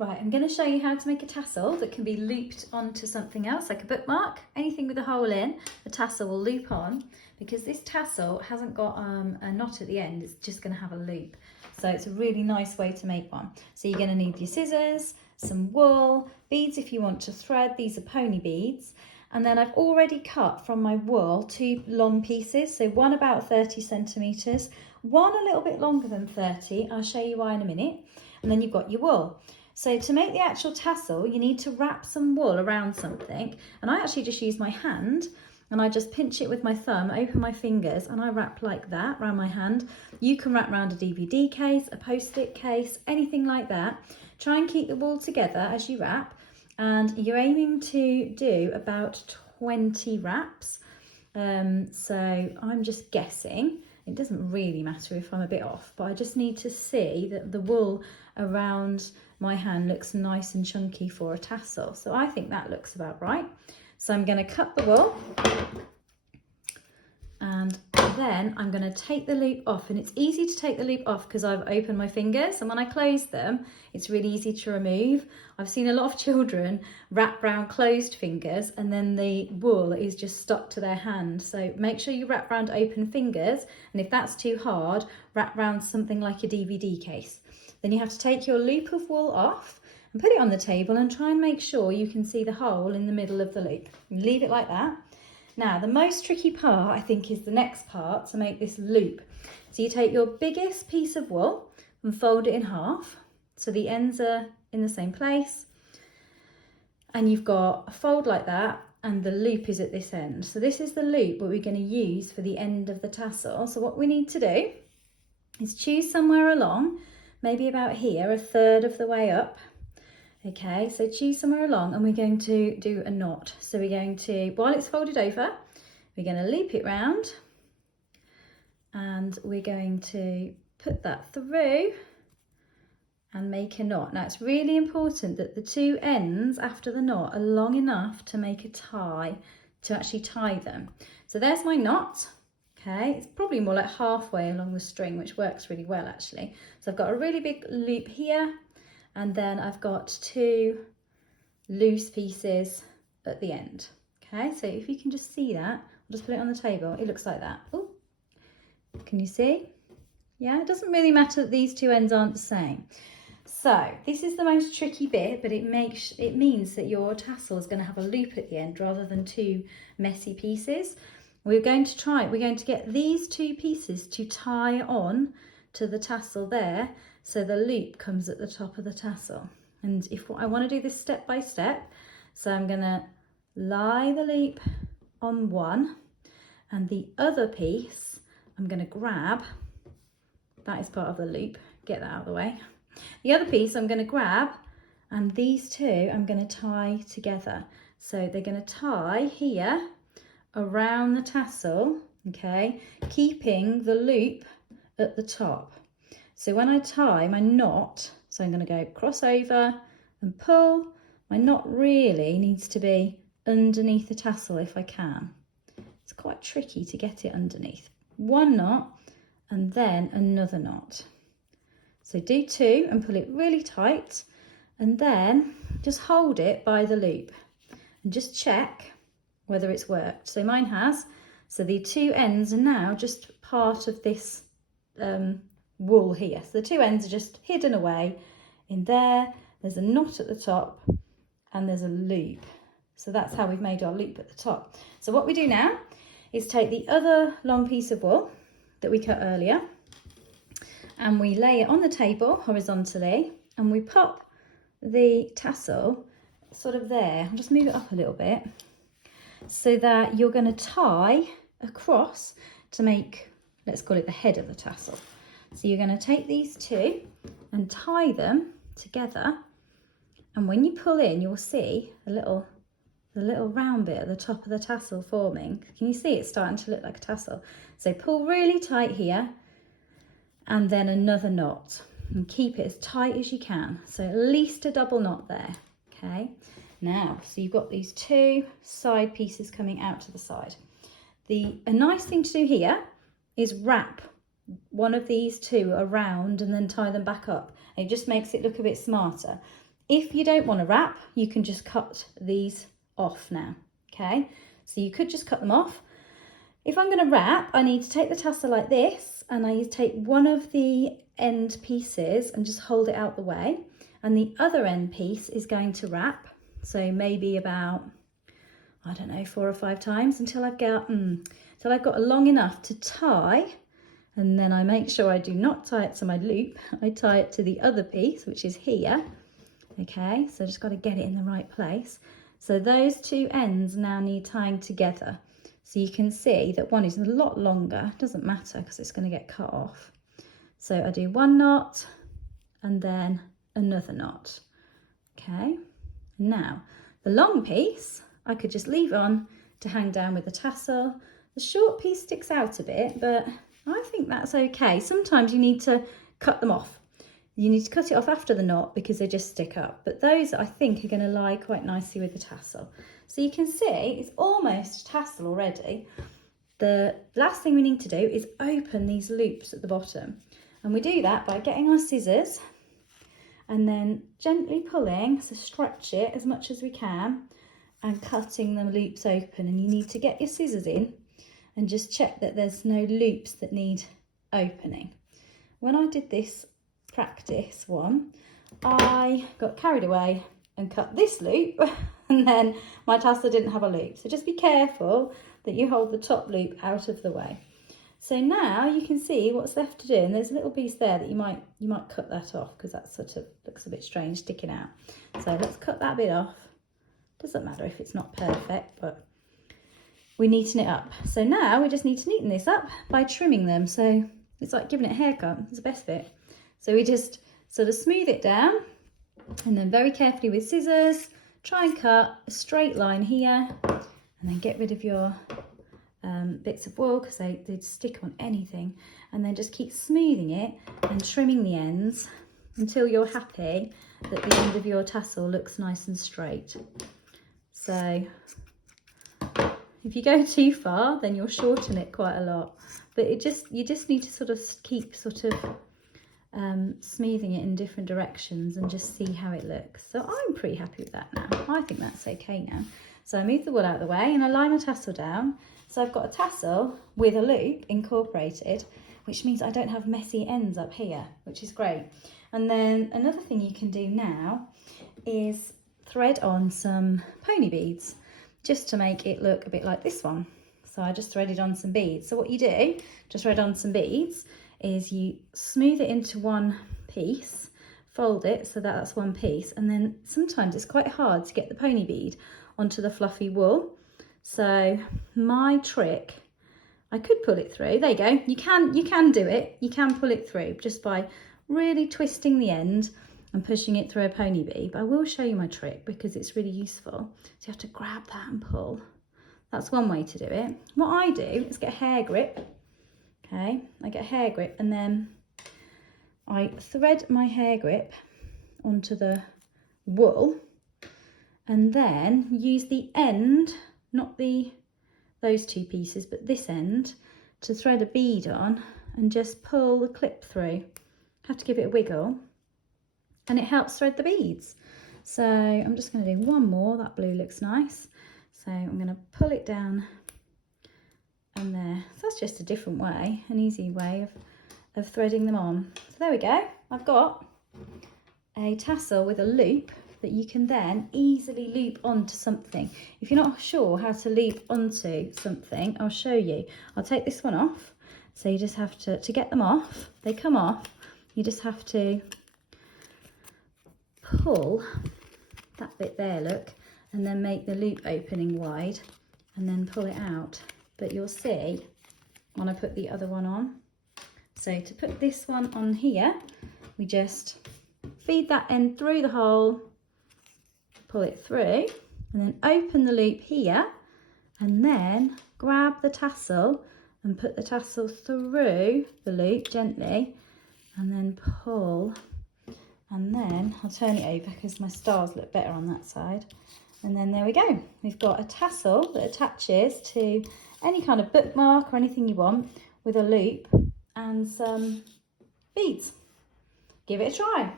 Right, I'm going to show you how to make a tassel that can be looped onto something else, like a bookmark. Anything with a hole in, the tassel will loop on, because this tassel hasn't got a knot at the end, it's just going to have a loop. So it's a really nice way to make one. So you're going to need your scissors, some wool, beads if you want to thread. These are pony beads. And then I've already cut from my wool 2 long pieces, so one about 30 centimetres, one a little bit longer than 30, I'll show you why in a minute. And then you've got your wool. So to make the actual tassel, you need to wrap some wool around something. And I actually just use my hand and I just pinch it with my thumb, open my fingers, and I wrap like that around my hand. You can wrap around a DVD case, a post-it case, anything like that. Try and keep the wool together as you wrap. And you're aiming to do about 20 wraps. So I'm just guessing. It doesn't really matter if I'm a bit off, but I just need to see that the wool around my hand looks nice and chunky for a tassel. So I think that looks about right. So I'm going to cut the wool and then I'm going to take the loop off, and it's easy to take the loop off because I've opened my fingers, and when I close them it's really easy to remove. I've seen a lot of children wrap round closed fingers and then the wool is just stuck to their hand. So make sure you wrap round open fingers, and if that's too hard, wrap round something like a DVD case. Then you have to take your loop of wool off and put it on the table and try and make sure you can see the hole in the middle of the loop. And leave it like that. Now, the most tricky part, I think, is the next part to make this loop. So you take your biggest piece of wool and fold it in half, so the ends are in the same place. And you've got a fold like that, and the loop is at this end. So this is the loop that we're going to use for the end of the tassel. So what we need to do is choose somewhere along, maybe about here, a third of the way up. Okay, so choose somewhere along, and we're going to do a knot. So we're going to, while it's folded over, we're going to loop it round, and we're going to put that through and make a knot. Now it's really important that the 2 ends after the knot are long enough to make a tie, to actually tie them. So there's my knot. Okay, it's probably more like halfway along the string, which works really well actually. So I've got a really big loop here, and then I've got 2 loose pieces at the end. Okay, so if you can just see that, I'll just put it on the table. It looks like that. Oh, can you see? Yeah, it doesn't really matter that these 2 ends aren't the same. So this is the most tricky bit, but it means that your tassel is going to have a loop at the end rather than 2 messy pieces. We're going to get these 2 pieces to tie on to the tassel there, so the loop comes at the top of the tassel. And I want to do this step by step, so I'm going to lie the loop on one, and the other piece I'm going to grab. That is part of the loop, get that out of the way. The other piece I'm going to grab, and these 2 I'm going to tie together. So they're going to tie here around the tassel, okay, keeping the loop at the top. So when I tie my knot, so I'm going to go cross over and pull, my knot really needs to be underneath the tassel if I can. It's quite tricky to get it underneath. 1 knot and then another knot. So do 2 and pull it really tight, and then just hold it by the loop and just check whether it's worked. So mine has. So the 2 ends are now just part of this wool here. So the 2 ends are just hidden away in there. There's a knot at the top and there's a loop. So that's how we've made our loop at the top. So what we do now is take the other long piece of wool that we cut earlier, and we lay it on the table horizontally, and we pop the tassel sort of there. I'll just move it up a little bit so that you're going to tie across to make, let's call it the head of the tassel. So you're going to take these 2 and tie them together, and when you pull in, you'll see the little round bit at the top of the tassel forming. Can you see it's starting to look like a tassel? So pull really tight here, and then another knot, and keep it as tight as you can. So at least a double knot there. Okay, now, so you've got these 2 side pieces coming out to the side. A nice thing to do here is wrap one of these 2 around and then tie them back up. It just makes it look a bit smarter. If you don't want to wrap, you can just cut these off now, okay? So you could just cut them off. If I'm going to wrap, I need to take the tassel like this, and I take one of the end pieces and just hold it out the way, and the other end piece is going to wrap, so maybe about, I don't know, 4 or 5 times until I've got long enough to tie. And then I make sure I do not tie it to my loop. I tie it to the other piece, which is here. Okay, so I just got to get it in the right place. So those two ends now need tying together. So you can see that one is a lot longer. Doesn't matter because it's going to get cut off. So I do 1 knot and then another knot. Okay, now the long piece I could just leave on to hang down with the tassel. The short piece sticks out a bit, but I think that's okay. Sometimes you need to cut them off. You need to cut it off after the knot because they just stick up. But those I think are going to lie quite nicely with the tassel. So you can see it's almost tassel already. The last thing we need to do is open these loops at the bottom. And we do that by getting our scissors and then gently pulling, so stretch it as much as we can, and cutting the loops open. And you need to get your scissors in and just check that there's no loops that need opening. When I did this practice one, I got carried away and cut this loop and then my tassel didn't have a loop. So just be careful that you hold the top loop out of the way. So now you can see what's left to do, and there's a little piece there that you might cut that off because that sort of looks a bit strange sticking out. So let's cut that bit off. Doesn't matter if it's not perfect, but we neaten it up. So now we just need to neaten this up by trimming them. So it's like giving it a haircut. It's the best bit. So we just sort of smooth it down and then very carefully with scissors, try and cut a straight line here, and then get rid of your bits of wool because they'd stick on anything, and then just keep smoothing it and trimming the ends until you're happy that the end of your tassel looks nice and straight. So if you go too far, then you'll shorten it quite a lot. But you just need to sort of keep smoothing it in different directions and just see how it looks. So I'm pretty happy with that now. I think that's okay now. So I move the wool out of the way and I lie my tassel down. So I've got a tassel with a loop incorporated, which means I don't have messy ends up here, which is great. And then another thing you can do now is thread on some pony beads, just to make it look a bit like this one. So I just threaded on some beads. So what you do, just thread on some beads, is you smooth it into one piece, fold it so that that's one piece, and then sometimes it's quite hard to get the pony bead onto the fluffy wool. So my trick, I could pull it through. There you go. You can do it. You can pull it through just by really twisting the end and pushing it through a pony bead. But I will show you my trick because it's really useful. So you have to grab that and pull. That's one way to do it. What I do is get a hair grip. Okay, I get a hair grip and then I thread my hair grip onto the wool and then use the end, not those two pieces, but this end, to thread a bead on and just pull the clip through. Have to give it a wiggle and it helps thread the beads. So I'm just going to do one more. That blue looks nice. So I'm going to pull it down and there. So that's just a different way, an easy way of threading them on. So there we go. I've got a tassel with a loop that you can then easily loop onto something. If you're not sure how to loop onto something, I'll show you. I'll take this one off. So you just have to get them off, they come off, you just have to pull that bit there, look, and then make the loop opening wide and then pull it out. But you'll see when I put the other one on. So to put this one on here, we just feed that end through the hole, pull it through, and then open the loop here, and then grab the tassel and put the tassel through the loop gently, and then pull, and then I'll turn it over because my stars look better on that side. And then there we go. We've got a tassel that attaches to any kind of bookmark or anything you want with a loop and some beads. Give it a try.